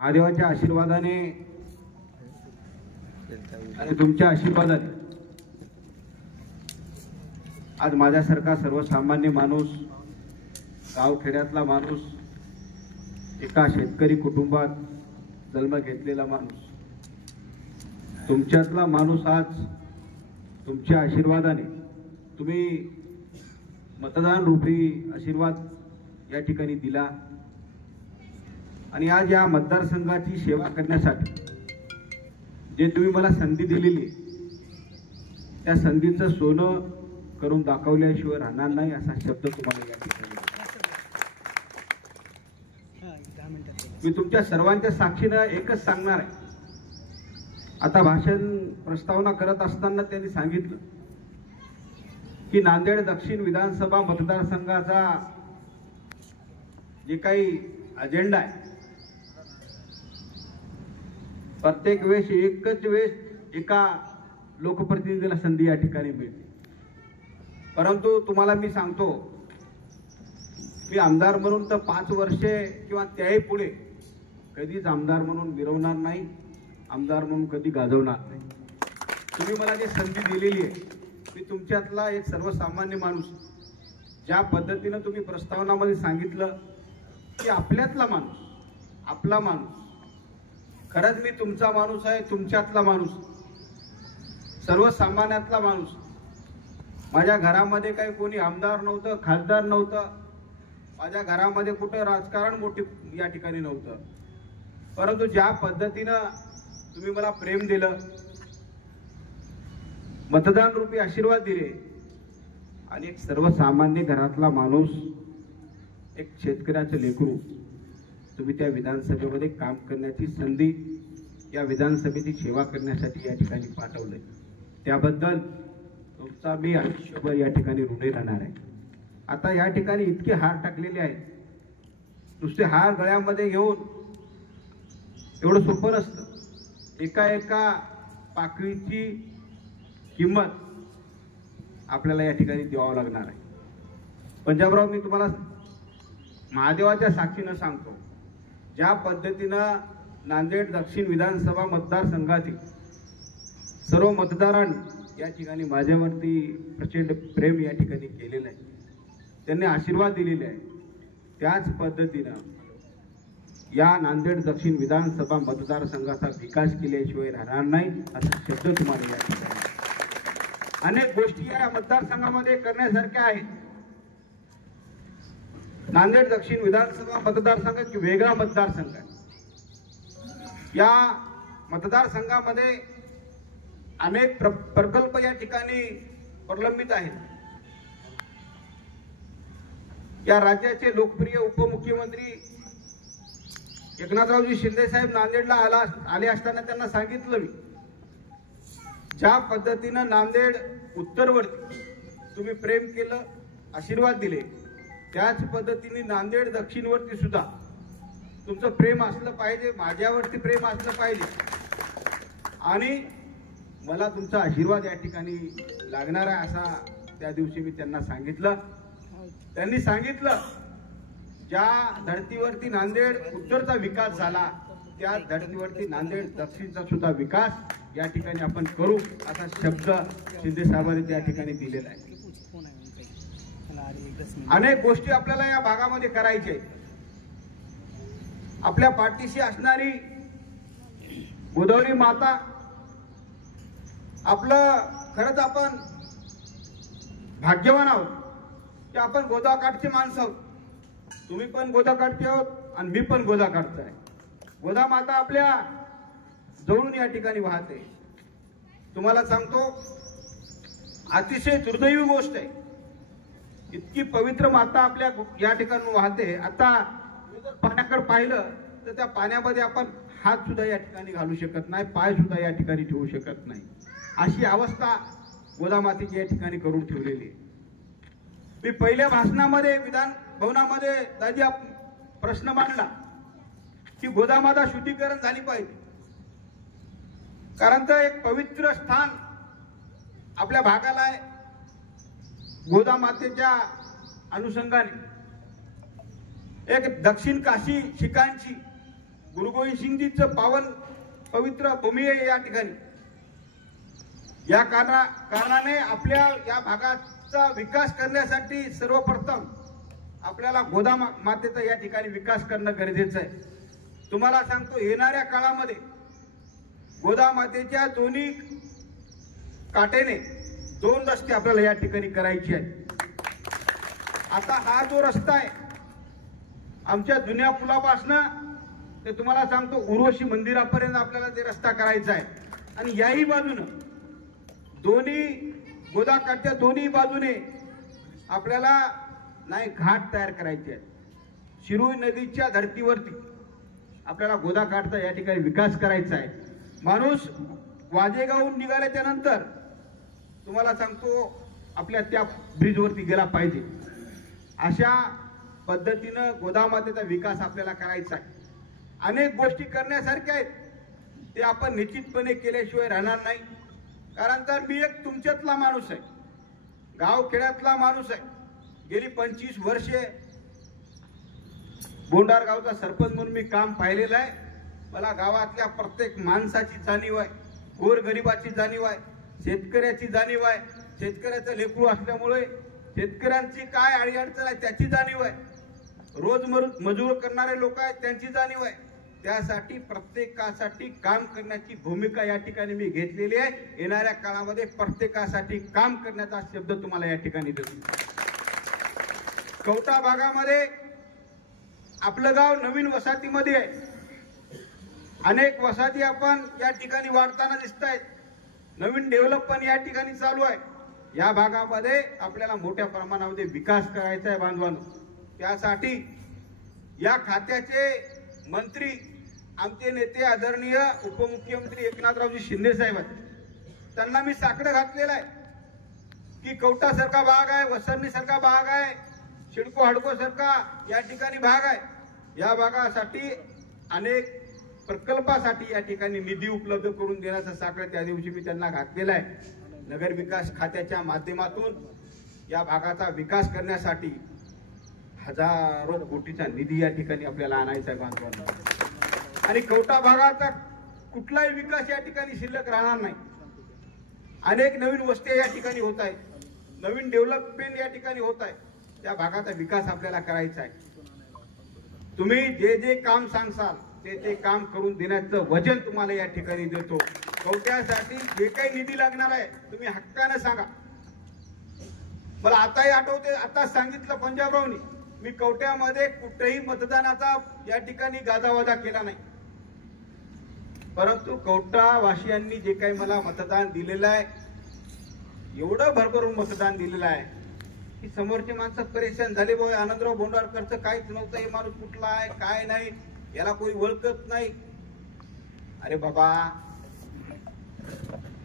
महादेवाच्या आशीर्वादाने आणि तुमच्या आशीर्वादाने आज माझ्यासारखा सर्वसामान्य माणूस, गावखेड्यातला माणूस, एका शेतकरी कुटुंबात जन्म घेतलेला माणूस, तुमच्यातला माणूस आज तुमच्या आशीर्वादाने, तुम्ही मतदान रूपी आशीर्वाद या ठिकाणी दिला आणि आज या मतदारसंघाची सेवा करण्यासाठी जे तुम्ही मला संधी दिलेली त्या संधीचं सोनं करून दाखवल्याशिवाय राहणार नाही असा शब्द तुम्हाला या ठिकाणी मी तुमच्या सर्वांच्या साक्षीनं एकच सांगणार आहे. आता भाषण प्रस्तावना करत असताना त्यांनी सांगितलं की नांदेड दक्षिण विधानसभा मतदारसंघाचा जे काही अजेंडा आहे, प्रत्येक वेळेस एकच वेळेस एका लोकप्रतिनिधीला संधी या ठिकाणी मिळते. परंतु तुम्हाला मी सांगतो, मी आमदार म्हणून तर 5 वर्षे किंवा त्याही पुढे कधीच आमदार म्हणून मिरवणार नाही, आमदार म्हणून कधी गाजवणार नाही. तुम्ही मला जी संधी दिलेली आहे, मी तुमच्यातला एक सर्वसामान्य माणूस, ज्या पद्धतीनं तुम्ही प्रस्तावनामध्ये सांगितलं की आपल्यातला माणूस, आपला माणूस, खरंच मी तुमचा माणूस आहे, तुमच्यातला माणूस, सर्वसामान्यातला माणूस. माझ्या घरामध्ये काही कोणी आमदार नव्हतं, खासदार नव्हतं, माझ्या घरामध्ये कुठं राजकारण मोठी या ठिकाणी नव्हतं. परंतु ज्या पद्धतीनं तुम्ही मला प्रेम दिलं, मतदान रूपी आशीर्वाद दिले आणि एक सर्वसामान्य घरातला माणूस, एक शेतकऱ्याचं लेकरू तुम्ही त्या विधानसभेमध्ये काम करण्याची संधी, या विधानसभेची सेवा करण्यासाठी या ठिकाणी पाठवलंय, त्याबद्दल तुमचा मी आयुष्यभर या ठिकाणी ऋणी राहणार आहे. आता या ठिकाणी इतके हार टाकलेले आहेत, नुसते हार गळ्यामध्ये घेऊन एवढं सोपं नसतं. एका एका पाकळीची किंमत आपल्याला या ठिकाणी द्यावं लागणार आहे. पंजाबराव, मी तुम्हाला महादेवाच्या साक्षीनं सांगतो, ज्या पद्धतीनं नांदेड दक्षिण विधानसभा मतदारसंघातील सर्व मतदारांनी या ठिकाणी माझ्यावरती प्रचंड प्रेम या ठिकाणी केलेलं आहे, त्यांनी आशीर्वाद दिलेले आहे, त्याच पद्धतीनं या नांदेड दक्षिण विधानसभा मतदारसंघाचा विकास केल्याशिवाय राहणार नाही असा शब्द तुम्हाला या ठिकाणी. अनेक गोष्टी या मतदारसंघामध्ये करण्यासारख्या आहेत. नांदेड दक्षिण विधानसभा मतदारसंघ की वेगळा मतदारसंघ आहे. या मतदारसंघामध्ये अनेक प्रकल्प या ठिकाणी प्रलंबित आहेत. या राज्याचे लोकप्रिय उपमुख्यमंत्री एकनाथरावजी शिंदे साहेब नांदेडला आले असताना त्यांना सांगितलं मी, ज्या पद्धतीनं नांदेड उत्तरवरती तुम्ही प्रेम केलं, आशीर्वाद दिले, त्याच पद्धतीने नांदेड दक्षिणवरती सुद्धा तुमचं प्रेम असलं पाहिजे, माझ्यावरती प्रेम असलं पाहिजे आणि मला तुमचा आशीर्वाद या ठिकाणी लागणार आहे असा त्या दिवशी मी त्यांना सांगितलं. त्यांनी सांगितलं, ज्या धर्तीवरती नांदेड उत्तरचा विकास झाला, त्या धर्तीवरती नांदेड दक्षिणचा सुद्धा विकास या ठिकाणी आपण करू असा शब्द शिंदे साहेबांनी त्या ठिकाणी दिलेला आहे. अनेक गोष्टी आपल्याला या भागामध्ये करायच्या आहेत. आपल्या पाठीशी असणारी गोदावरी माता, आपलं खरंच आपण भाग्यवान आहोत की आपण गोदाकाठची माणसं आहोत. तुम्ही पण गोदाकाठचे आहोत आणि मी पण गोदाकाठचा आहे. गोदा माता आपल्या जवळून या ठिकाणी वाहते. तुम्हाला सांगतो, अतिशय दुर्दैवी गोष्ट आहे, इतकी पवित्र माता आपल्या या ठिकाणी वाहते. आता पाण्याकडे पाहिलं तर त्या पाण्यामध्ये आपण हात सुद्धा या ठिकाणी घालू शकत नाही, पाय सुद्धा या ठिकाणी ठेवू शकत नाही, अशी अवस्था गोदामातेची या ठिकाणी करून ठेवलेली आहे. मी पहिल्या भाषणामध्ये विधान भवनामध्ये दादी प्रश्न मांडला की गोदामाता शुद्धीकरण झाली पाहिजे, कारण तर एक पवित्र स्थान आपल्या भागाला आहे. गोदामातेच्या अनुषंगाने एक दक्षिण काशी ठिकाणची गुरु गोविंद सिंगजीचं पावन पवित्र भूमी आहे या ठिकाणी. या कारणाने आपल्या या भागाचा विकास करण्यासाठी सर्वप्रथम आपल्याला गोदा मातेचा या ठिकाणी विकास करणं गरजेचं आहे. तुम्हाला सांगतो, येणाऱ्या काळामध्ये गोदा मातेच्या दोन्ही काटेने 2 रस्ते आपल्याला या ठिकाणी करायचे आहेत. आता हा जो रस्ता आहे आमच्या जुन्या पुलापासनं ते तुम्हाला सांगतो उर्वशी मंदिरापर्यंत आपल्याला ते रस्ता करायचा आहे. आणि याही बाजूनं दोन्ही गोदाकाठच्या दोन्ही बाजूने आपल्याला नाही घाट तयार करायचे आहेत. शिरूर नदीच्या धर्तीवरती आपल्याला गोदाकाठचा या ठिकाणी विकास करायचा आहे. माणूस वाजेगावहून निघाल्याच्या नंतर तुम्हाला सांगतो आपल्या त्या ब्रिजवरती गेला पाहिजे. अशा पद्धतीनं गोदामातेचा विकास आपल्याला करायचा आहे. अनेक गोष्टी करण्यासारख्या आहेत, ते आपण निश्चितपणे केल्याशिवाय राहणार नाही. कारण तर मी एक तुमच्यातला माणूस आहे, गावखेड्यातला माणूस आहे. गेली 25 वर्षे बोंडार गावचा सरपंच म्हणून मी काम पाहिलेलं आहे. मला गावातल्या प्रत्येक माणसाची जाणीव आहे, गोरगरिबाची जाणीव आहे, शेतकऱ्याची जाणीव आहे. शेतकऱ्याचं लेकरू असल्यामुळे शेतकऱ्यांची काय अडीअडचण आहे त्याची जाणीव आहे. रोज मजूर करणारे लोक आहेत त्यांची जाणीव आहे. त्यासाठी प्रत्येकासाठी काम करण्याची भूमिका या ठिकाणी मी घेतलेली आहे. येणाऱ्या काळामध्ये प्रत्येकासाठी काम करण्याचा शब्द तुम्हाला या ठिकाणी देतो. कवठा भागामध्ये आपलं गाव नवीन वसाहतीमध्ये आहे. अनेक वसाहती आपण या ठिकाणी वाढताना दिसत आहेत. नवीन डेव्हलपमेंट या ठिकाणी चालू आहे. या भागामध्ये आपल्याला मोठ्या प्रमाणामध्ये विकास करायचा आहे बांधवांनो. त्यासाठी या खात्याचे मंत्री आमचे नेते आदरणीय उपमुख्यमंत्री एकनाथरावजी शिंदे साहेब आहेत. त्यांना मी साकडं घातलेलं आहे की कवठा सारखा भाग आहे, वसरणी सारखा भाग आहे, शिडको हडको सारखा या ठिकाणी भाग आहे. या भागासाठी अनेक प्रकल्पासाठी या ठिकाणी निधी उपलब्ध करून देण्याचं साकडं त्या दिवशी मी त्यांना घातलेलं आहे. नगर विकास खात्याच्या माध्यमातून या भागाचा विकास करण्यासाठी हजारो कोटीचा निधी या ठिकाणी आपल्याला आणायचा आहे बांधवांना. आणि कवठा भागाचा कुठलाही विकास या ठिकाणी शिल्लक राहणार नाही. अनेक नवीन वस्त्या या ठिकाणी होत आहेत, नवीन डेव्हलपमेंट या ठिकाणी होत आहे. त्या भागाचा विकास आपल्याला करायचा आहे. तुम्ही जे जे काम सांगसाल ते काम करून देण्याचं वचन तुम्हाला या ठिकाणी देतो. कवठ्यासाठी जे काही निधी लागणार आहे तुम्ही हक्काने सांगा. मला आताही आठवते, आता सांगितलं पंजाबरावनी, मी कवठ्यामध्ये कुठेही मतदानाचा या ठिकाणी गाजावाजा केला नाही. परंतु कवठावासियांनी जे काही मला मतदान दिलेलं आहे, एवढं भरभरून मतदान दिलेलं आहे की समोरची माणसं परेशान झाले. भाऊ आनंदराव बोंडारकरचं काहीच नव्हतं, हे माणूस कुठला आहे काय नाही, याला कोणी ओळखत नाही. अरे बाबा,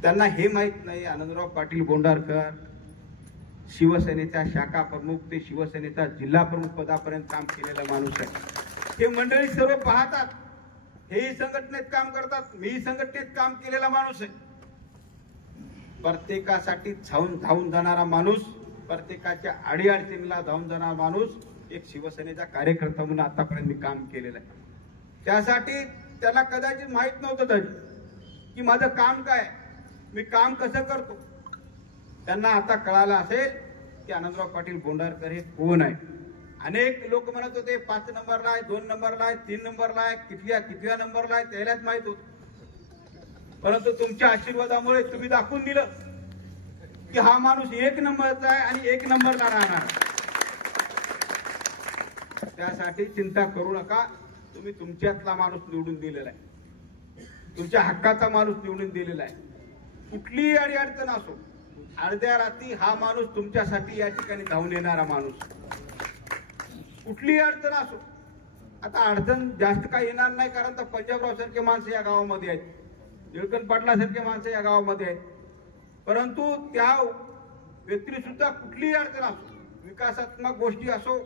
त्यांना हे माहित नाही आनंदराव पाटील बोंडारकर शिवसेनेचा शाखा प्रमुख ते शिवसेनेचा जिल्हा प्रमुख पदापर्यंत काम केलेला माणूस आहे. हे मंडळी सर्व पाहतात, हेही संघटनेत काम करतात, मीही संघटनेत काम केलेला माणूस आहे. प्रत्येकासाठी धावून जाणारा माणूस, प्रत्येकाच्या अडीअडचणीला धावून जाणारा माणूस, एक शिवसेनेचा कार्यकर्ता म्हणून आतापर्यंत मी काम केलेलं आहे. त्यासाठी त्याला कदाचित माहित नव्हतं की माझं काम काय, मी काम कसं करतो. त्यांना आता कळालं असेल की आनंदराव पाटील बोंडारकर हे कोण आहे. अनेक लोक म्हणत होते 5 नंबरला आहे, 2 नंबरला आहे, 3 नंबरला आहे, कितव्या नंबरला आहे त्यालाच माहित होत. परंतु तुमच्या आशीर्वादामुळे तुम्ही दाखवून दिलं की हा माणूस 1 नंबरचा आहे आणि 1 नंबरला राहणार. त्यासाठी चिंता करू नका. तुम्ही तुमच्यातला माणूस निवडून दिलेला आहे, तुमच्या हक्काचा माणूस निवडून दिलेला आहे. कुठलीही अडीअडचण असो, अर्ध्या रात्री हा माणूस तुमच्यासाठी या ठिकाणी धावून येणारा माणूस. कुठलीही अडचण असो, आता अडचण जास्त काही येणार नाही, कारण तर पंजाबराव सारखे माणसं या गावामध्ये आहेत, निळकंठ पाटला सारखे माणसं या गावामध्ये आहेत. परंतु त्या व्यक्ती सुद्धा कुठलीही अडचण असो, विकासात्मक गोष्टी असो,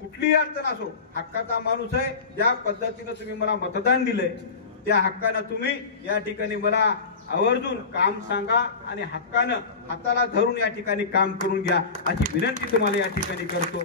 कुठलीही अडचण असो, हक्काचा माणूस आहे. ज्या पद्धतीनं तुम्ही मला मतदान दिलंय त्या हक्कानं तुम्ही या ठिकाणी मला आवर्जून काम सांगा आणि हक्कानं हाताला धरून या ठिकाणी काम करून घ्या अशी विनंती तुम्हाला या ठिकाणी करतो.